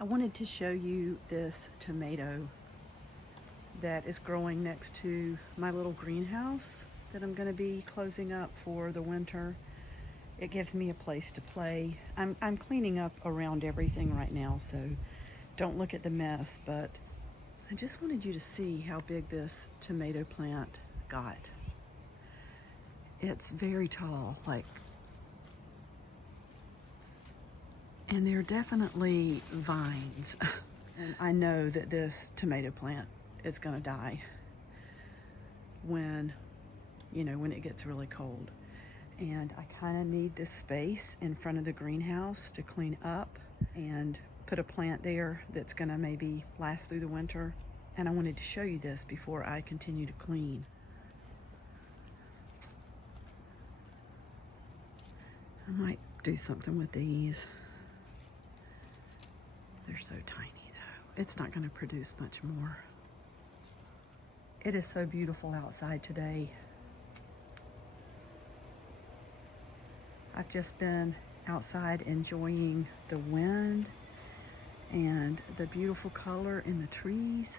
I wanted to show you this tomato that is growing next to my little greenhouse that I'm going to be closing up for the winter. It gives me a place to play. I'm cleaning up around everything right now, so don't look at the mess, but I just wanted you to see how big this tomato plant got. It's very tall, and they're definitely vines. And I know that this tomato plant is gonna die when it gets really cold. And I kind of need this space in front of the greenhouse to clean up and put a plant there that's gonna maybe last through the winter. And I wanted to show you this before I continue to clean. I might do something with these. They're so tiny though. It's not gonna produce much more. It is so beautiful outside today. I've just been outside enjoying the wind and the beautiful color in the trees.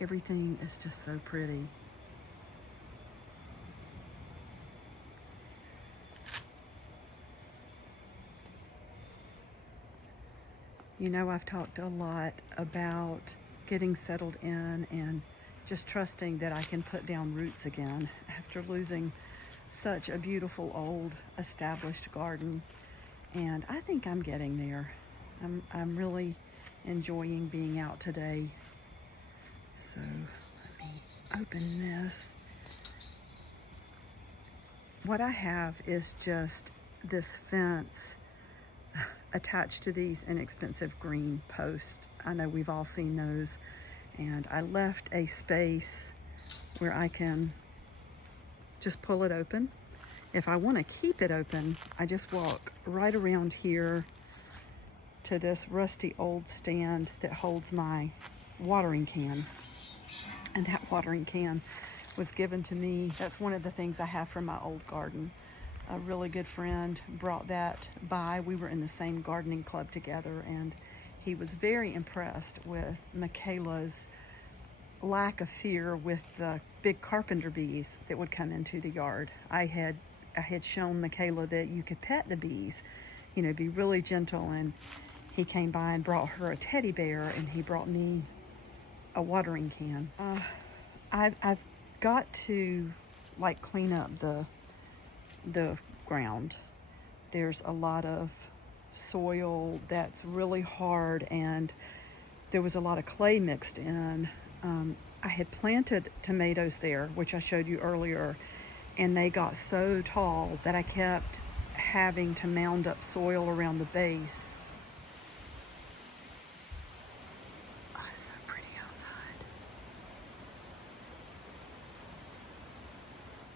Everything is just so pretty. You know, I've talked a lot about getting settled in and just trusting that I can put down roots again after losing such a beautiful old established garden. And I think I'm getting there. I'm really enjoying being out today. So let me open this. What I have is just this fence attached to these inexpensive green posts. I know we've all seen those. And I left a space where I can just pull it open. If I want to keep it open, I just walk right around here to this rusty old stand that holds my watering can. And that watering can was given to me. That's one of the things I have from my old garden. A really good friend brought that by. We were in the same gardening club together, and he was very impressed with Michaela's lack of fear with the big carpenter bees that would come into the yard. I had shown Michaela that you could pet the bees, be really gentle, and he came by and brought her a teddy bear, and he brought me a watering can. I've got to clean up the ground. There's a lot of soil that's really hard, and there was a lot of clay mixed in. I had planted tomatoes there, which I showed you earlier, and they got so tall that I kept having to mound up soil around the base. Oh, it's so pretty outside.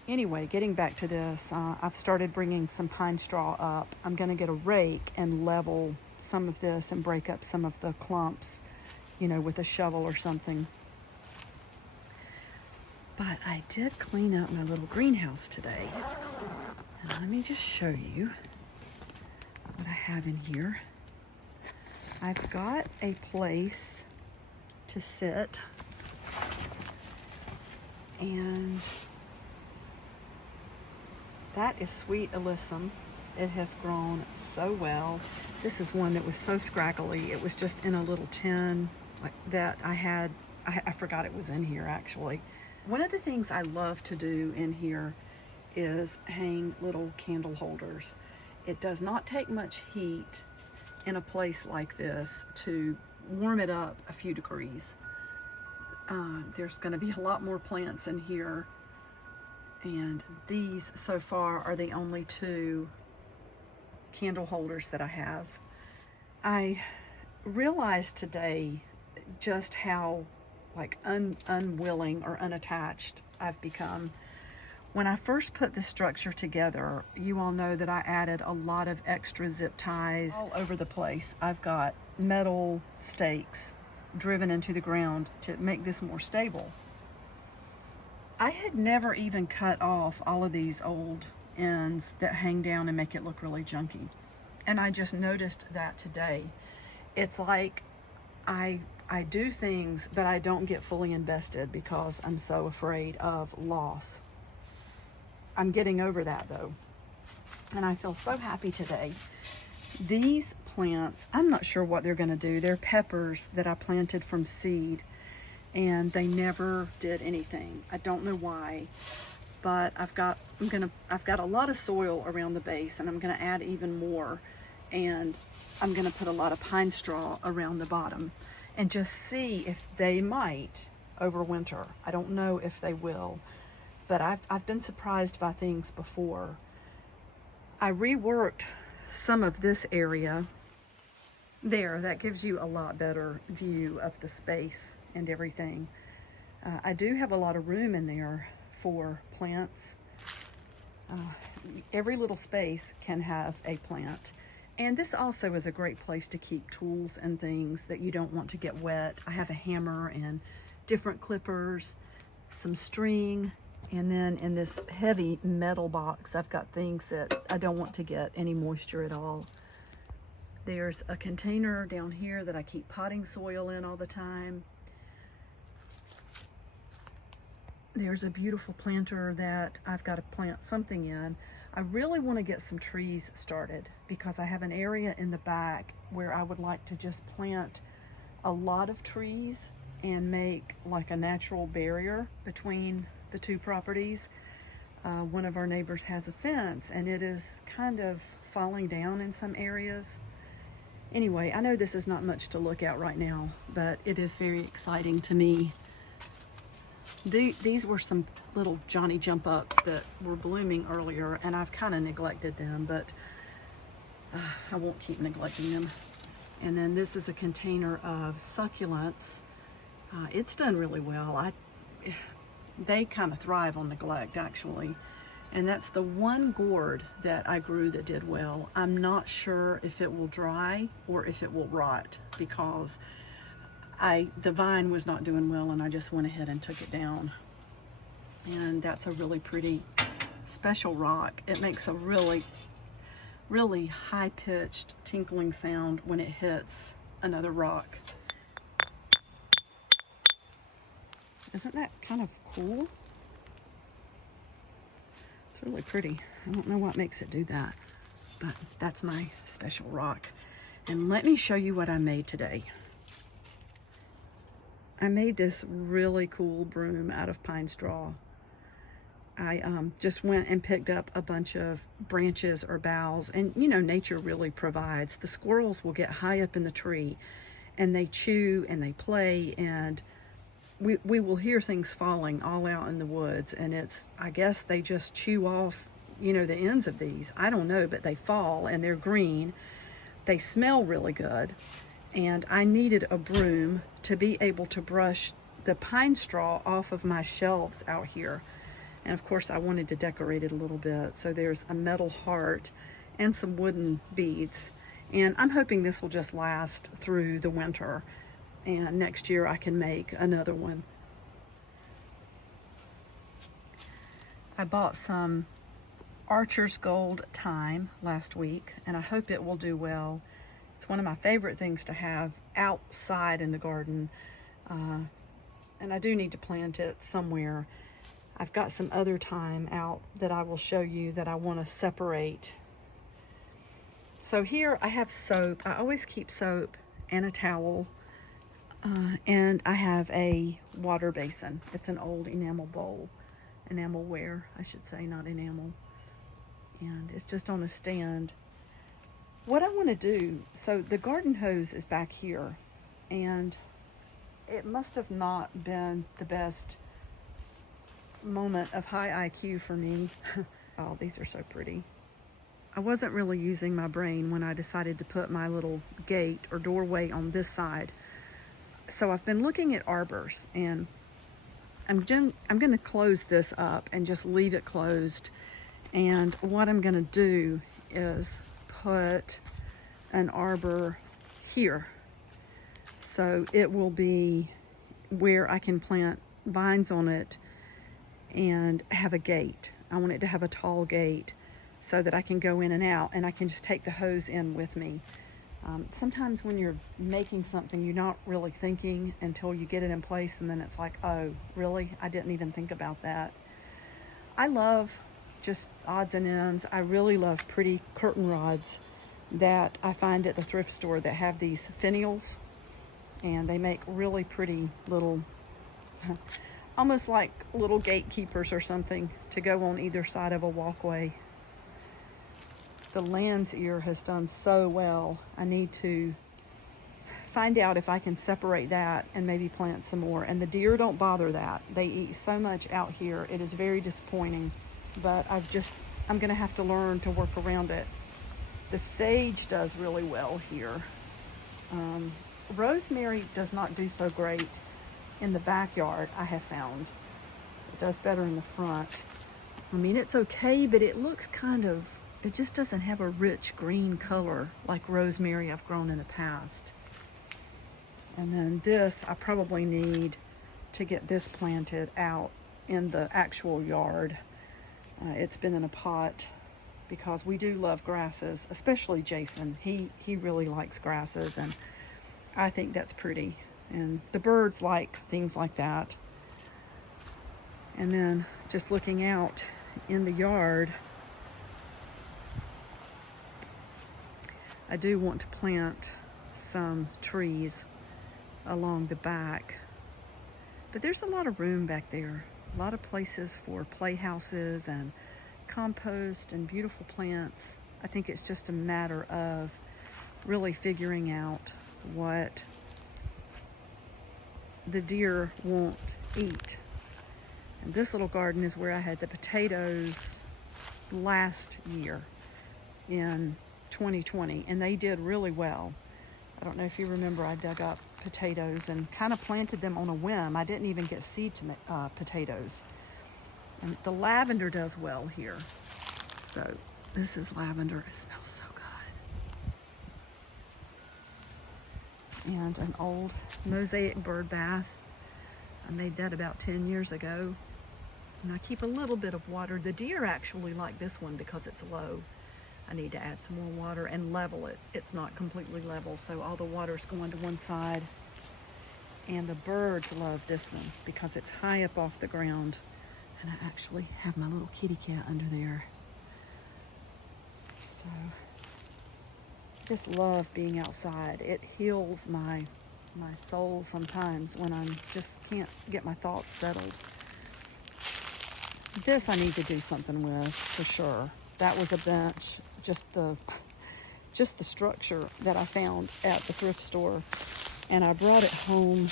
Anyway, getting back to this, I've started bringing some pine straw up. I'm going to get a rake and level some of this and break up some of the clumps, with a shovel or something. But I did clean up my little greenhouse today. And let me just show you what I have in here. I've got a place to sit, and that is sweet Alyssum. It has grown so well. This is one that was so scraggly. It was just in a little tin that I had. I forgot it was in here actually. One of the things I love to do in here is hang little candle holders. It does not take much heat in a place like this to warm it up a few degrees. There's going to be a lot more plants in here, and these so far are the only two candle holders that I have. I realized today just how unwilling or unattached I've become. When I first put this structure together, you all know that I added a lot of extra zip ties all over the place. I've got metal stakes driven into the ground to make this more stable. I had never even cut off all of these old ends that hang down and make it look really junky. And I just noticed that today. it's like I do things, but I don't get fully invested because I'm so afraid of loss. I'm getting over that though. And I feel so happy today. These plants, I'm not sure what they're gonna do. They're peppers that I planted from seed and they never did anything. I don't know why, but I've got a lot of soil around the base, and I'm gonna add even more, and I'm gonna put a lot of pine straw around the bottom and just see if they might overwinter. I don't know if they will, but I've been surprised by things before. I reworked some of this area there. That gives you a lot better view of the space and everything. I do have a lot of room in there for plants. Every little space can have a plant. And this also is a great place to keep tools and things that you don't want to get wet. I have a hammer and different clippers, some string, and then in this heavy metal box, I've got things that I don't want to get any moisture at all. There's a container down here that I keep potting soil in all the time. There's a beautiful planter that I've got to plant something in. I really want to get some trees started because I have an area in the back where I would like to just plant a lot of trees and make like a natural barrier between the two properties. One of our neighbors has a fence and it is kind of falling down in some areas. Anyway, I know this is not much to look at right now, but it is very exciting to me. These were some little Johnny jump ups that were blooming earlier, and I've kind of neglected them, but I won't keep neglecting them. And then this is a container of succulents. It's done really well. They kind of thrive on neglect, actually. And that's the one gourd that I grew that did well. I'm not sure if it will dry or if it will rot because the vine was not doing well and I just went ahead and took it down. And that's a really pretty special rock. It makes a really, really high-pitched tinkling sound when it hits another rock. Isn't that kind of cool? It's really pretty. I don't know what makes it do that, but that's my special rock. And let me show you what I made today. I made this really cool broom out of pine straw. I just went and picked up a bunch of branches or boughs, and you know, nature really provides. The squirrels will get high up in the tree and they chew and they play, and we will hear things falling all out in the woods, and I guess they just chew off, you know, the ends of these. I don't know, but they fall and they're green. They smell really good. And I needed a broom to be able to brush the pine straw off of my shelves out here. And of course I wanted to decorate it a little bit. So there's a metal heart and some wooden beads. And I'm hoping this will just last through the winter. And next year I can make another one. I bought some Archer's Gold thyme last week, and I hope it will do well. It's one of my favorite things to have outside in the garden, and I do need to plant it somewhere. I've got some other thyme out that I will show you that I want to separate. So here I have soap. I always keep soap and a towel. And I have a water basin. It's an old enamel bowl. Enamelware, I should say, not enamel. And it's just on a stand. What I want to do, so the garden hose is back here, and it must have not been the best moment of high IQ for me. Oh, these are so pretty. I wasn't really using my brain when I decided to put my little gate or doorway on this side. So I've been looking at arbors, and I'm going to close this up and just leave it closed. And what I'm going to do is put an arbor here. So it will be where I can plant vines on it and have a gate. I want it to have a tall gate so that I can go in and out, and I can just take the hose in with me. Sometimes when you're making something, you're not really thinking until you get it in place, and then it's like, oh, really? I didn't even think about that. I love just odds and ends. I really love pretty curtain rods that I find at the thrift store that have these finials, and they make really pretty little, almost like little gatekeepers or something to go on either side of a walkway. The lamb's ear has done so well. I need to find out if I can separate that and maybe plant some more. And the deer don't bother that. They eat so much out here. It is very disappointing, but I'm gonna have to learn to work around it. The sage does really well here. Rosemary does not do so great in the backyard, I have found. It does better in the front. I mean, it's okay, but it looks it just doesn't have a rich green color like rosemary I've grown in the past. And then this, I probably need to get this planted out in the actual yard. It's been in a pot because we do love grasses, especially Jason. He really likes grasses, and I think that's pretty. And the birds like things like that. And then just looking out in the yard, I do want to plant some trees along the back, but there's a lot of room back there, a lot of places for playhouses and compost and beautiful plants. I think it's just a matter of really figuring out what the deer won't eat. And this little garden is where I had the potatoes last year in 2020, and they did really well. I don't know if you remember, I dug up potatoes and kind of planted them on a whim. I didn't even get seed potatoes. And the lavender does well here. So this is lavender. It smells so good. And an old mosaic bird bath. I made that about 10 years ago. And I keep a little bit of water. The deer actually like this one because it's low. I need to add some more water and level it. It's not completely level, so all the water's going to one side. And the birds love this one because it's high up off the ground. And I actually have my little kitty cat under there. So, just love being outside. It heals my soul sometimes when I just can't get my thoughts settled. This I need to do something with for sure. That was a bench, just the structure that I found at the thrift store, and I brought it home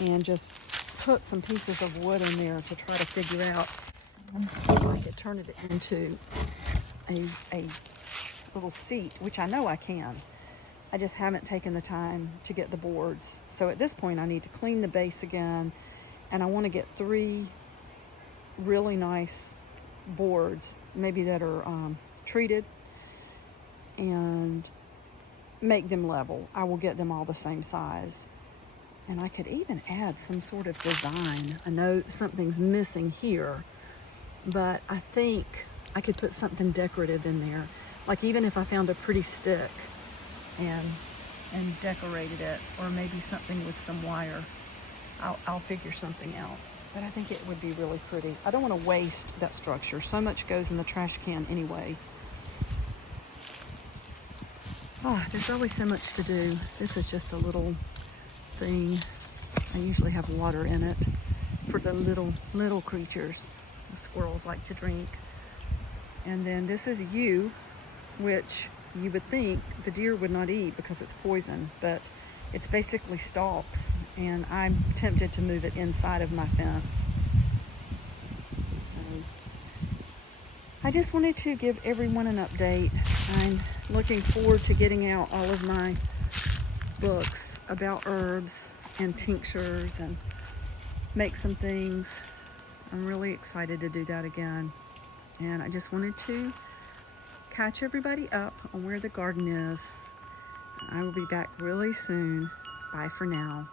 and just put some pieces of wood in there to try to figure out if I could turn it into a little seat, which I know I can. I just haven't taken the time to get the boards. So at this point I need to clean the base again, and I want to get 3 really nice boards, maybe that are treated, and make them level. I will get them all the same size, and I could even add some sort of design. I know something's missing here, but I think I could put something decorative in there, like even if I found a pretty stick and decorated it, or maybe something with some wire. I'll figure something out. But I think it would be really pretty. I don't want to waste that structure. So much goes in the trash can anyway. There's always so much to do. This is just a little thing. I usually have water in it for the little creatures. The squirrels like to drink. And then this is yew, which you would think the deer would not eat because it's poison, but it's basically stalks, and I'm tempted to move it inside of my fence. So I just wanted to give everyone an update. I'm looking forward to getting out all of my books about herbs and tinctures and make some things. I'm really excited to do that again. And I just wanted to catch everybody up on where the garden is. I will be back really soon. Bye for now.